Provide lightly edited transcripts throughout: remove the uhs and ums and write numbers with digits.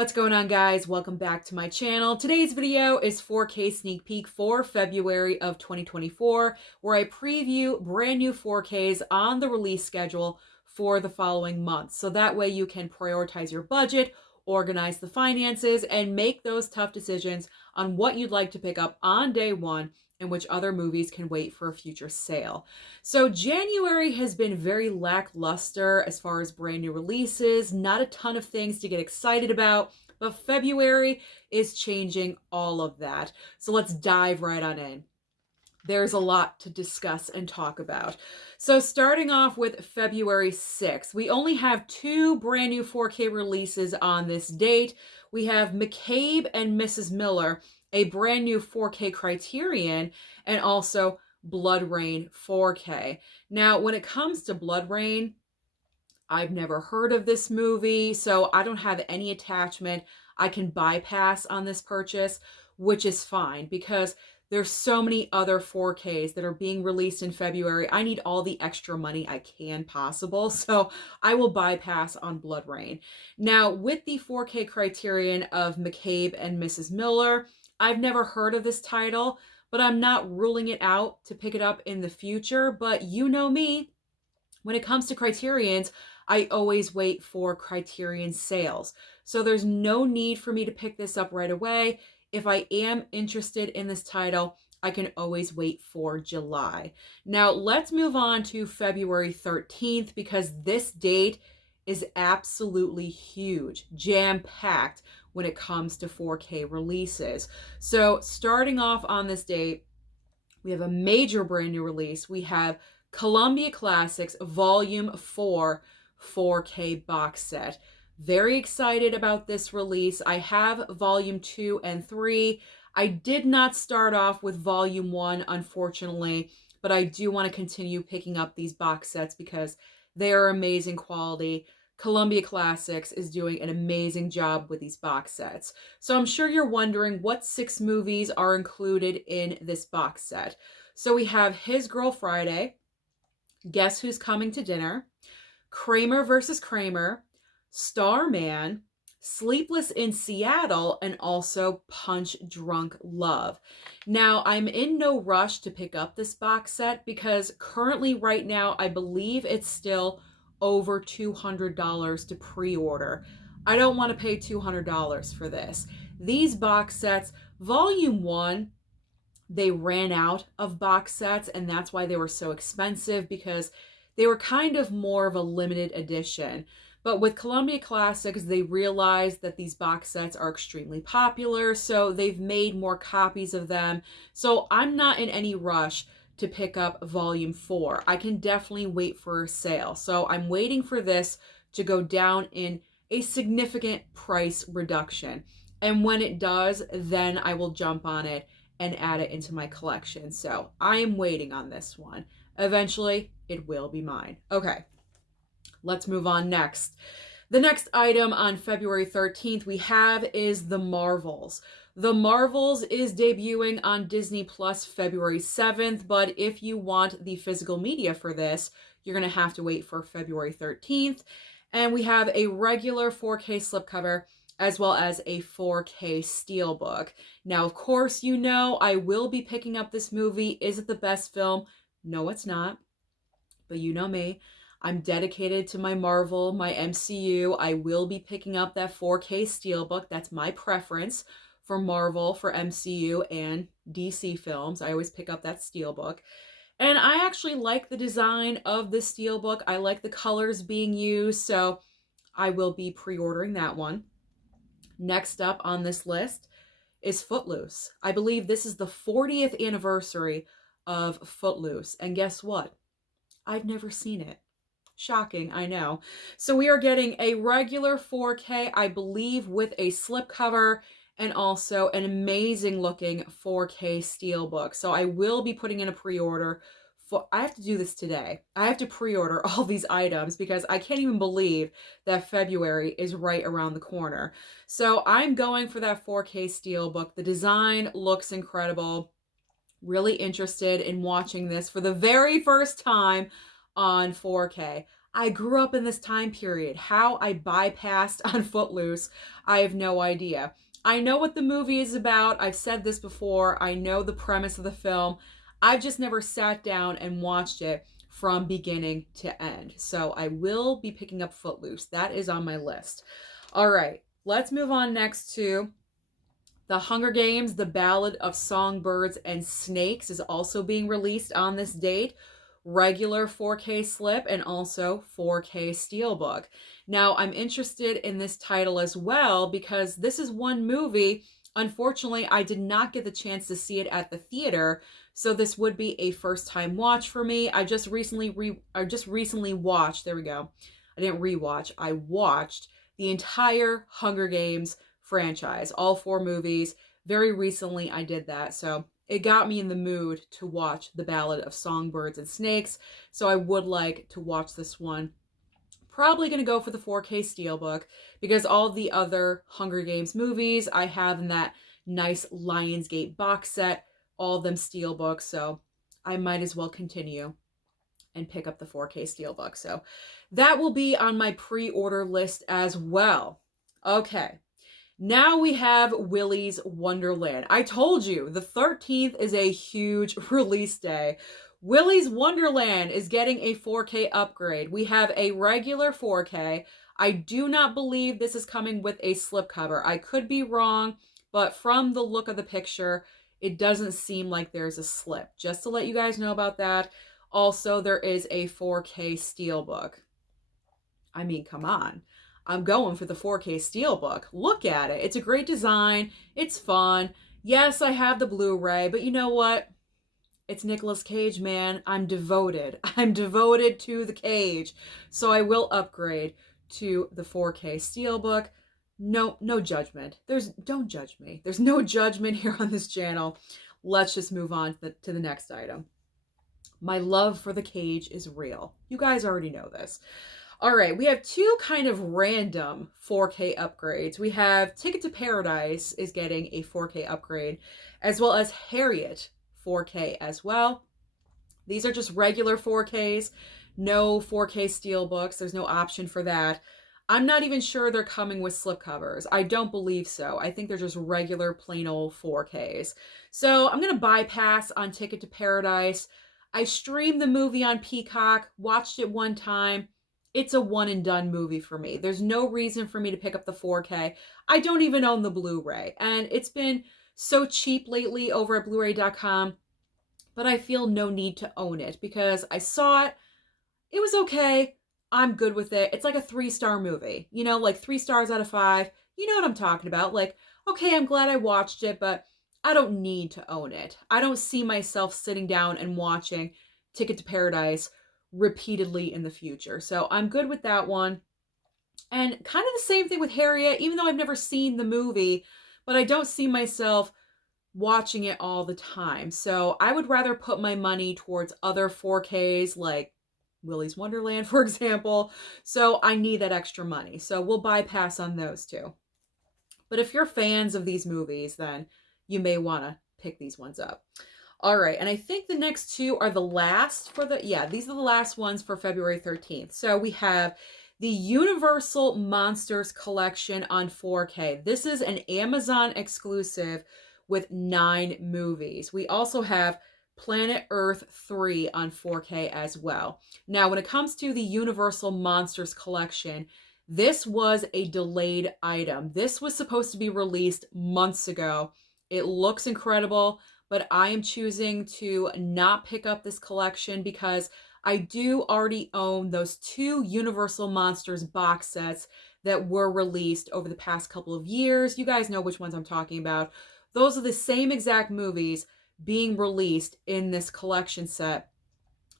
What's going on, guys? Welcome back to my channel. Today's video is 4K sneak peek for February of 2024, where I preview brand new 4Ks on the release schedule for the following months. So that way you can prioritize your budget, organize the finances, and make those tough decisions on what you'd like to pick up on day one and which other movies can wait for a future sale. So January has been very lackluster as far as brand new releases, not a ton of things to get excited about, but February is changing all of that. So let's dive right on in. There's a lot to discuss and talk about. So starting off with February 6th, we only have two brand new 4K releases on this date. We have McCabe and Mrs. Miller, a brand new 4K Criterion, and also BloodRayne 4K. Now, when it comes to BloodRayne, I've never heard of this movie, so I don't have any attachment I can bypass on this purchase, which is fine because there's so many other 4Ks that are being released in February. I need all the extra money I can possible, so I will bypass on BloodRayne. Now, with the 4K Criterion of McCabe and Mrs. Miller, I've never heard of this title, but I'm not ruling it out to pick it up in the future. But you know me, when it comes to Criterions, I always wait for Criterion sales. So there's no need for me to pick this up right away. If I am interested in this title, I can always wait for July. Now let's move on to February 13th because this date is absolutely huge, jam-packed when it comes to 4K releases. So starting off on this date, we have a major brand new release. We have Columbia Classics Volume 4 4K box set. Very excited about this release. I have Volume 2 and 3. I did not start off with Volume 1, unfortunately, but I do want to continue picking up these box sets because they are amazing quality. Columbia Classics is doing an amazing job with these box sets. So I'm sure you're wondering what 6 movies are included in this box set. So we have His Girl Friday, Guess Who's Coming to Dinner, Kramer versus Kramer, Starman, Sleepless in Seattle, and also Punch Drunk Love. Now, I'm in no rush to pick up this box set because currently right now, I believe it's still over $200 to pre-order. I don't want to pay $200 for this. These box sets, Volume 1, they ran out of box sets, and that's why they were so expensive because they were kind of more of a limited edition. But with Columbia Classics, they realized that these box sets are extremely popular, so they've made more copies of them. So I'm not in any rush to pick up Volume 4. I can definitely wait for a sale. So I'm waiting for this to go down in a significant price reduction. And when it does, then I will jump on it and add it into my collection. So I am waiting on this one. Eventually, it will be mine. Okay, let's move on next. The next item on February 13th we have is The Marvels. The Marvels is debuting on Disney Plus February 7th, but if you want the physical media for this, you're going to have to wait for February 13th. And we have a regular 4K slipcover as well as a 4K steelbook. Now, of course, you know I will be picking up this movie. Is it the best film? No, it's not. But you know me. I'm dedicated to my Marvel, my MCU. I will be picking up that 4K steelbook. That's my preference for Marvel, for MCU, and DC films. I always pick up that steelbook. And I actually like the design of the steelbook. I like the colors being used, so I will be pre-ordering that one. Next up on this list is Footloose. I believe this is the 40th anniversary of Footloose. And guess what? I've never seen it. Shocking, I know. So we are getting a regular 4K, I believe, with a slipcover and also an amazing looking 4K steelbook. So I will be putting in a pre-order. I have to do this today. I have to pre-order all these items because I can't even believe that February is right around the corner. So I'm going for that 4K steelbook. The design looks incredible. Really interested in watching this for the very first time on 4K. I grew up in this time period. How I bypassed on Footloose, I have no idea. I know what the movie is about. I've said this before. I know the premise of the film. I've just never sat down and watched it from beginning to end. So I will be picking up Footloose. That is on my list. All right, let's move on next to The Hunger Games, The Ballad of Songbirds and Snakes is also being released on this date. Regular 4K slip and also 4K steelbook. Now, I'm interested in this title as well because this is one movie. Unfortunately, I did not get the chance to see it at the theater, so this would be a first-time watch for me. I just recently watched. There we go. I didn't rewatch. I watched the entire Hunger Games franchise, all 4 movies. Very recently, I did that, so it got me in the mood to watch The Ballad of Songbirds and Snakes, so I would like to watch this one. Probably going to go for the 4K steelbook because all the other Hunger Games movies I have in that nice Lionsgate box set, all of them steelbooks, so I might as well continue and pick up the 4K steelbook. So that will be on my pre-order list as well. Okay. Now we have Willy's Wonderland. I told you, the 13th is a huge release day. Willy's Wonderland is getting a 4K upgrade. We have a regular 4K. I do not believe this is coming with a slipcover. I could be wrong, but from the look of the picture, it doesn't seem like there's a slip. Just to let you guys know about that. Also, there is a 4K steelbook. I mean, come on. I'm going for the 4K steelbook. Look at it. It's a great design. It's fun. Yes, I have the Blu-ray, but you know what? It's Nicolas Cage, man. I'm devoted. I'm devoted to the Cage. So I will upgrade to the 4K steelbook. No judgment. Don't judge me. There's no judgment here on this channel. Let's just move on to the next item. My love for the Cage is real. You guys already know this. All right, we have 2 kind of random 4K upgrades. We have Ticket to Paradise is getting a 4K upgrade, as well as Harriet 4K as well. These are just regular 4Ks, no 4K steelbooks. There's no option for that. I'm not even sure they're coming with slipcovers. I don't believe so. I think they're just regular plain old 4Ks. So I'm going to bypass on Ticket to Paradise. I streamed the movie on Peacock, watched it one time. It's a one and done movie for me. There's no reason for me to pick up the 4K. I don't even own the Blu-ray. And it's been so cheap lately over at blu-ray.com, but I feel no need to own it because I saw it. It was okay. I'm good with it. It's like a 3-star movie. You know, like 3 stars out of 5. You know what I'm talking about. Like, okay, I'm glad I watched it, but I don't need to own it. I don't see myself sitting down and watching Ticket to Paradise repeatedly in the future. So I'm good with that one. And kind of the same thing with Harriet, even though I've never seen the movie, but I don't see myself watching it all the time. So I would rather put my money towards other 4Ks like Willy's Wonderland, for example. So I need that extra money. So we'll bypass on those 2. But if you're fans of these movies, then you may want to pick these ones up. All right, and I think the next 2 are the last for the, yeah, these are the last ones for February 13th. So we have the Universal Monsters Collection on 4K. This is an Amazon exclusive with 9 movies. We also have Planet Earth 3 on 4K as well. Now, when it comes to the Universal Monsters Collection, this was a delayed item. This was supposed to be released months ago. It looks incredible, but I am choosing to not pick up this collection because I do already own those 2 Universal Monsters box sets that were released over the past couple of years. You guys know which ones I'm talking about. Those are the same exact movies being released in this collection set.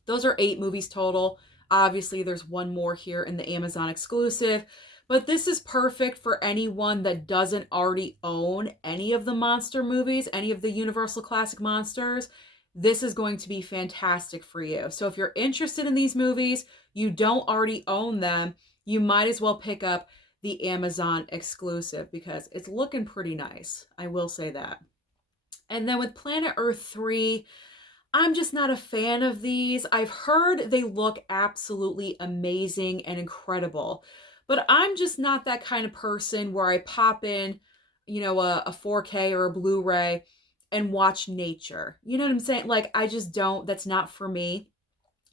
Those are 8 movies total. Obviously, there's one more here in the Amazon exclusive. But this is perfect for anyone that doesn't already own any of the monster movies, any of the Universal Classic Monsters. This is going to be fantastic for you. So if you're interested in these movies, you don't already own them, you might as well pick up the Amazon exclusive because it's looking pretty nice. I will say that. And then with Planet Earth 3, I'm just not a fan of these. I've heard they look absolutely amazing and incredible, but I'm just not that kind of person where I pop in, a 4K or a Blu-ray and watch nature. You know what I'm saying? Like, I just don't. That's not for me.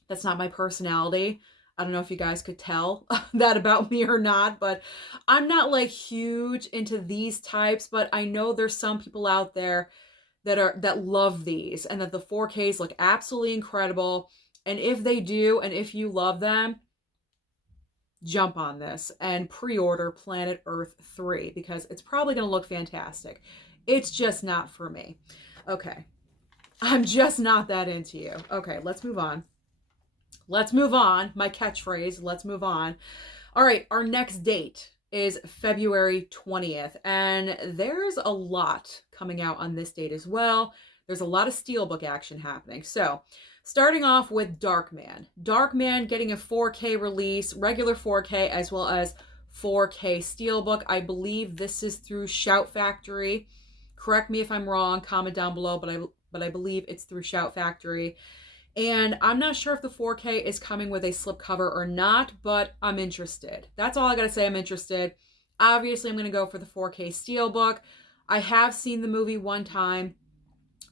That's not my personality. I don't know if you guys could tell that about me or not, but I'm not like huge into these types, but I know there's some people out there that love these and that the 4Ks look absolutely incredible. And if they do, and if you love them, jump on this and pre-order Planet Earth 3 because it's probably going to look fantastic. It's just not for me. Okay. I'm just not that into you. Okay, let's move on. Let's move on. My catchphrase, let's move on. All right, our next date is February 20th, and there's a lot coming out on this date as well. There's a lot of Steelbook action happening. So, starting off with Darkman. Darkman getting a 4K release, regular 4K, as well as 4K Steelbook. I believe this is through Shout Factory. Correct me if I'm wrong, comment down below, but I believe it's through Shout Factory. And I'm not sure if the 4K is coming with a slipcover or not, but I'm interested. That's all I gotta say, I'm interested. Obviously, I'm gonna go for the 4K Steelbook. I have seen the movie one time.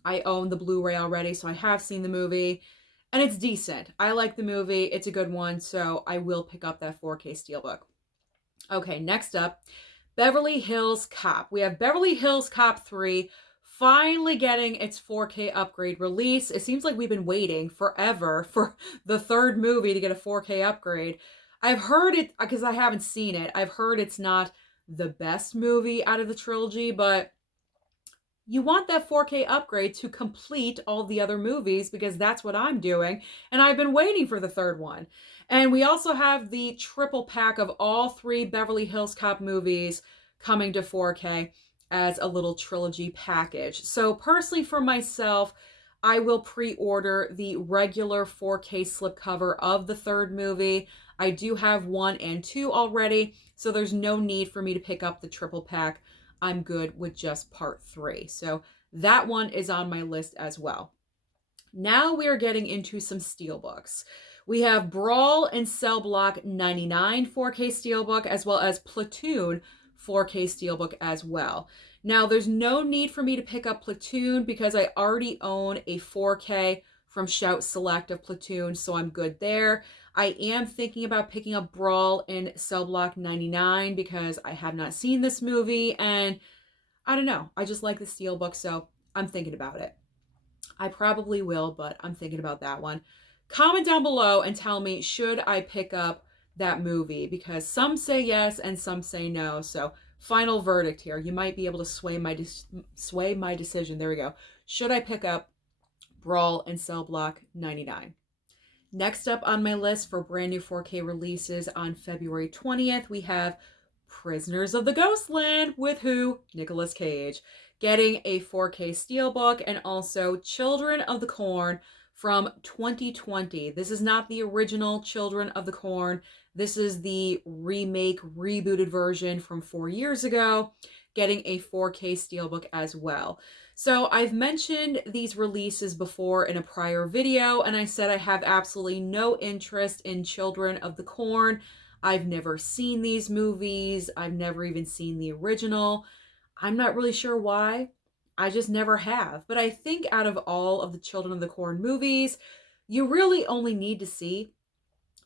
I own the Blu-ray already, so I have seen the movie. And it's decent. I like the movie. It's a good one, so I will pick up that 4K Steelbook. Okay, next up, Beverly Hills Cop. We have Beverly Hills Cop 3 finally getting its 4K upgrade release. It seems like we've been waiting forever for the third movie to get a 4K upgrade. I've heard it, because I haven't seen it, I've heard it's not the best movie out of the trilogy, but you want that 4K upgrade to complete all the other movies because that's what I'm doing. And I've been waiting for the third one. And we also have the triple pack of all three Beverly Hills Cop movies coming to 4K as a little trilogy package. So personally for myself, I will pre-order the regular 4K slipcover of the third movie. I do have 1 and 2 already, so there's no need for me to pick up the triple pack. I'm good with just part 3. So that one is on my list as well. Now we are getting into some steelbooks. We have Brawl and Cell Block 99 4K steelbook, as well as Platoon 4K steelbook as well. Now there's no need for me to pick up Platoon because I already own a 4K from Shout Select of Platoon, so I'm good there. I am thinking about picking up Brawl in Cell Block 99 because I have not seen this movie, and I don't know, I just like the steelbook, so I'm thinking about it. I probably will, but I'm thinking about that one. Comment down below and tell me, should I pick up that movie? Because some say yes and some say no, so final verdict here. You might be able to sway my decision. There we go. Should I pick up Brawl and Cell Block 99? Next up on my list for brand new 4K releases on February 20th, we have Prisoners of the Ghostland with who? Nicolas Cage. Getting a 4K steelbook, and also Children of the Corn from 2020. This is not the original Children of the Corn. This is the remake, rebooted version from 4 years ago, getting a 4K steelbook as well. So I've mentioned these releases before in a prior video, and I said I have absolutely no interest in Children of the Corn. I've never seen these movies. I've never even seen the original. I'm not really sure why. I just never have. But I think out of all of the Children of the Corn movies, you really only need to see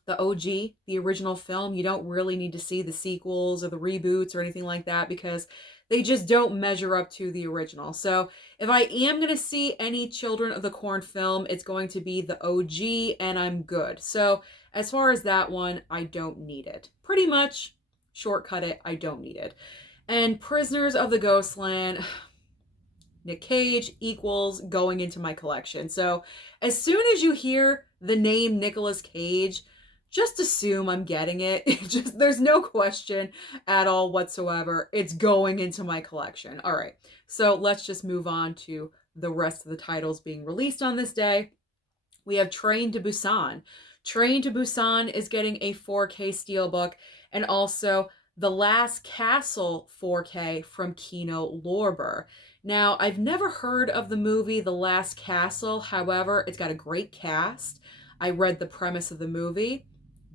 the OG, the original film. You don't really need to see the sequels or the reboots or anything like that because they just don't measure up to the original. So if I am going to see any Children of the Corn film, it's going to be the OG, and I'm good. So as far as that one, I don't need it. Pretty much shortcut it. I don't need it. And Prisoners of the Ghostland, Nick Cage equals going into my collection. So as soon as you hear the name Nicolas Cage, just assume I'm getting it. There's no question at all whatsoever. It's going into my collection. All right, so let's just move on to the rest of the titles being released on this day. We have Train to Busan. Train to Busan is getting a 4K steelbook, and also The Last Castle 4K from Kino Lorber. Now, I've never heard of the movie The Last Castle. However, it's got a great cast. I read the premise of the movie.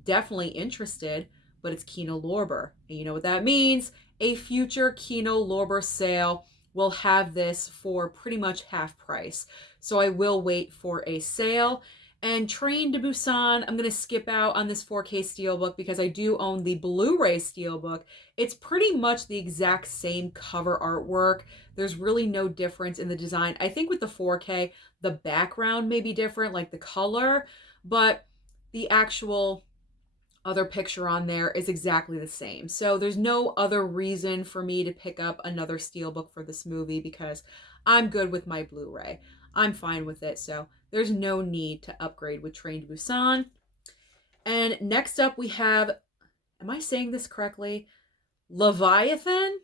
Definitely interested, but it's Kino Lorber. And you know what that means? A future Kino Lorber sale will have this for pretty much half price. So I will wait for a sale. And Train to Busan, I'm going to skip out on this 4K Steelbook because I do own the Blu-ray Steelbook. It's pretty much the exact same cover artwork. There's really no difference in the design. I think with the 4K, the background may be different, like the color, but the actual other picture on there is exactly the same. So there's no other reason for me to pick up another Steelbook for this movie because I'm good with my Blu-ray. I'm fine with it, so there's no need to upgrade with Train to Busan. And next up we have, am I saying this correctly? Leviathan?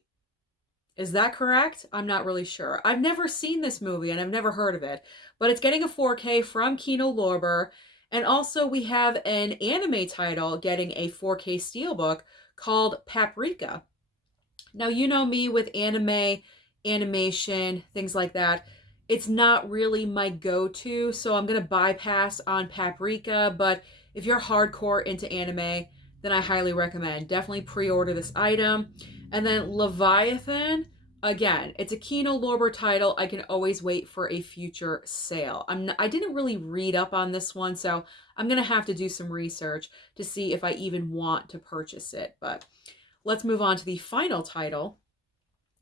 Is that correct? I'm not really sure. I've never seen this movie and I've never heard of it, but it's getting a 4K from Kino Lorber. And also we have an anime title getting a 4K Steelbook called Paprika. Now, you know me with anime, animation, things like that. It's not really my go-to, so I'm going to bypass on Paprika, but if you're hardcore into anime, then I highly recommend. Definitely pre-order this item. And then Leviathan, again, it's a Kino Lorber title. I can always wait for a future sale. I didn't really read up on this one, so I'm going to have to do some research to see if I even want to purchase it. But let's move on to the final title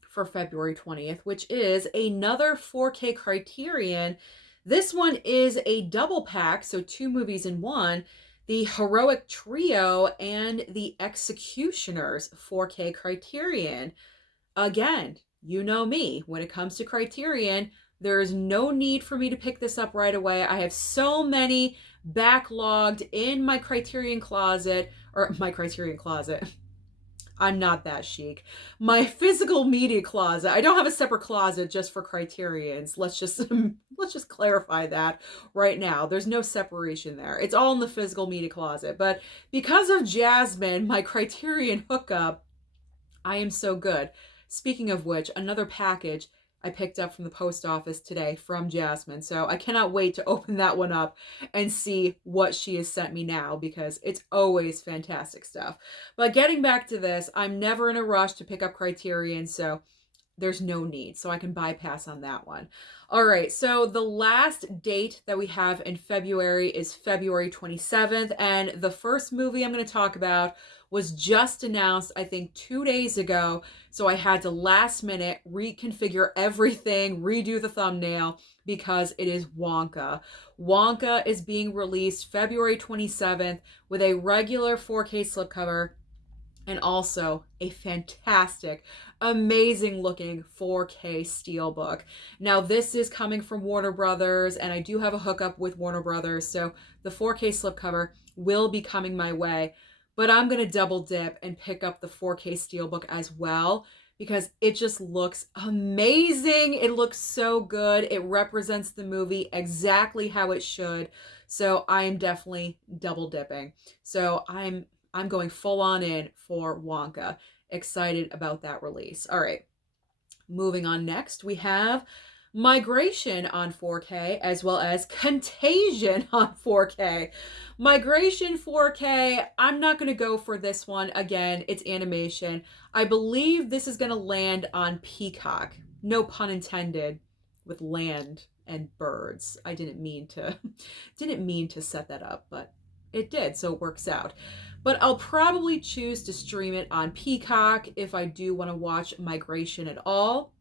for February 20th, which is another 4K Criterion. This one is a double pack, so 2 movies in one. The Heroic Trio and the Executioners 4K Criterion. Again, you know me. When it comes to Criterion, there is no need for me to pick this up right away. I have so many backlogged in my Criterion closet, or my Criterion closet. I'm not that chic. My physical media closet. I don't have a separate closet just for Criterions. Let's just clarify that right now. There's no separation there. It's all in the physical media closet. But because of Jasmine, my Criterion hookup, I am so good. Speaking of which, another package I picked up from the post office today from Jasmine. So I cannot wait to open that one up and see what she has sent me now because it's always fantastic stuff. But getting back to this, I'm never in a rush to pick up Criterion, so there's no need. So I can bypass on that one. All right, so the last date that we have in February is February 27th. And the first movie I'm going to talk about was just announced, I think, 2 days ago. So I had to last minute reconfigure everything, redo the thumbnail because it is Wonka. Wonka is being released February 27th with a regular 4K slipcover and also a fantastic, amazing looking 4K steelbook. Now this is coming from Warner Brothers, and I do have a hookup with Warner Brothers, so the 4K slipcover will be coming my way. But I'm going to double dip and pick up the 4K Steelbook as well because it just looks amazing. It looks so good. It represents the movie exactly how it should. So I am definitely double dipping. So I'm going full on in for Wonka. Excited about that release. All right. Moving on next, we have Migration on 4K as well as Contagion on 4K. Migration 4K, I'm not going to go for this one. Again, it's animation. I believe this is going to land on Peacock. No pun intended with land and birds. I didn't mean to set that up, but it did, so it works out. But I'll probably choose to stream it on Peacock if I do want to watch Migration at all.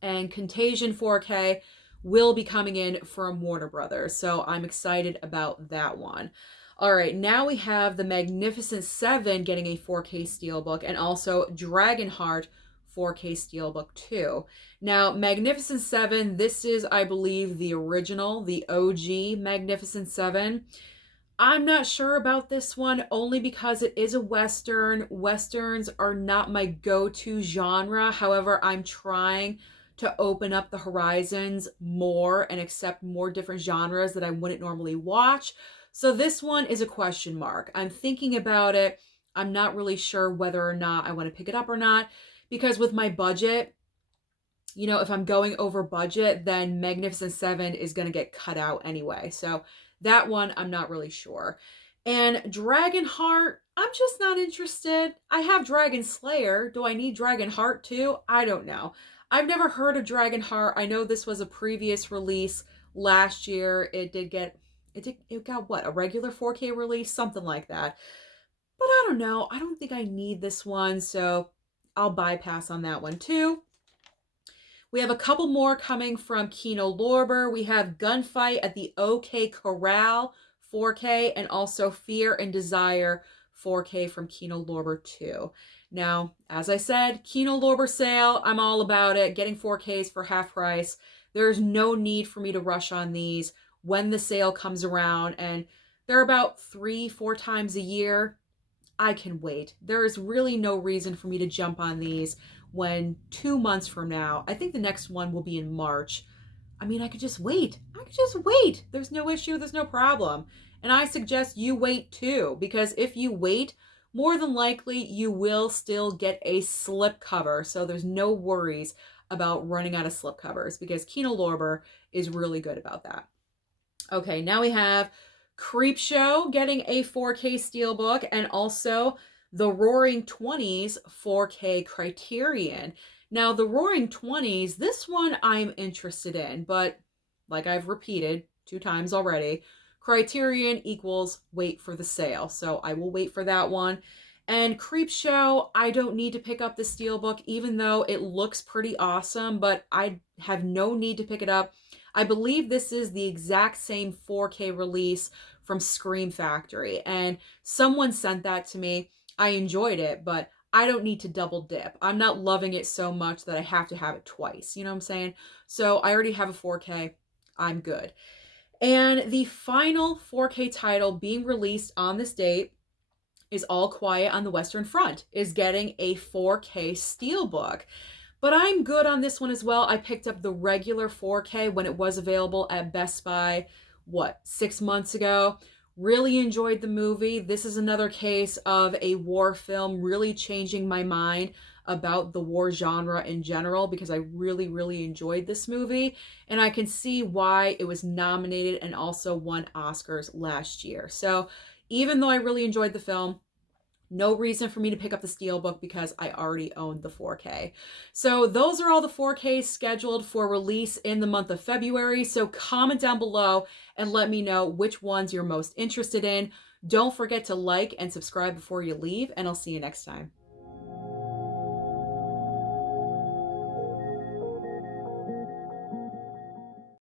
And Contagion 4K will be coming in from Warner Brothers, so I'm excited about that one. All right, now we have the Magnificent Seven getting a 4K Steelbook and also DragonHeart 4K Steelbook too. Now, Magnificent Seven, this is, I believe, the original, the OG Magnificent Seven. I'm not sure about this one only because it is a Western. Westerns are not my go-to genre. However, I'm trying to open up the horizons more and accept more different genres that I wouldn't normally watch. So this one is a question mark. I'm thinking about it. I'm not really sure whether or not I want to pick it up or not because with my budget, you know, if I'm going over budget, then Magnificent Seven is going to get cut out anyway. So that one, I'm not really sure. And DragonHeart, I'm just not interested. I have Dragon Slayer. Do I need DragonHeart too? I don't know. I've never heard of DragonHeart. I know this was a previous release last year. It got what, a regular 4K release? Something like that. But I don't know. I don't think I need this one, so I'll bypass on that one too. We have a couple more coming from Kino Lorber. We have Gunfight at the OK Corral 4K, and also Fear and Desire 4K from Kino Lorber 2. Now, as I said, Kino Lorber sale, I'm all about it. Getting 4Ks for half price. There's no need for me to rush on these when the sale comes around, and they're about 3-4 times a year. I can wait. There is really no reason for me to jump on these when 2 months from now, I think the next one will be in March. I mean, I could just wait. There's no issue. There's no problem. And I suggest you wait too, because if you wait, more than likely you will still get a slipcover. So there's no worries about running out of slipcovers, because Kino Lorber is really good about that. Okay, now we have Creepshow getting a 4K steelbook, and also the Roaring Twenties 4K Criterion. Now, the Roaring Twenties, this one I'm interested in, but like I've repeated 2 times already, Criterion equals wait for the sale. So I will wait for that one. And Creepshow, I don't need to pick up the steelbook, even though it looks pretty awesome, but I have no need to pick it up. I believe this is the exact same 4K release from Scream Factory, and someone sent that to me. I enjoyed it, but I don't need to double dip. I'm not loving it so much that I have to have it twice. You know what I'm saying? So I already have a 4K. I'm good. And the final 4K title being released on this date is All Quiet on the Western Front, is getting a 4K steelbook. But I'm good on this one as well. I picked up the regular 4K when it was available at Best Buy, 6 months ago. Really enjoyed the movie. This is another case of a war film really changing my mind about the war genre in general, because I really, really enjoyed this movie. And I can see why it was nominated and also won Oscars last year. So even though I really enjoyed the film, no reason for me to pick up the steelbook because I already owned the 4K. So those are all the 4Ks scheduled for release in the month of February. So comment down below and let me know which ones you're most interested in. Don't forget to like and subscribe before you leave, and I'll see you next time.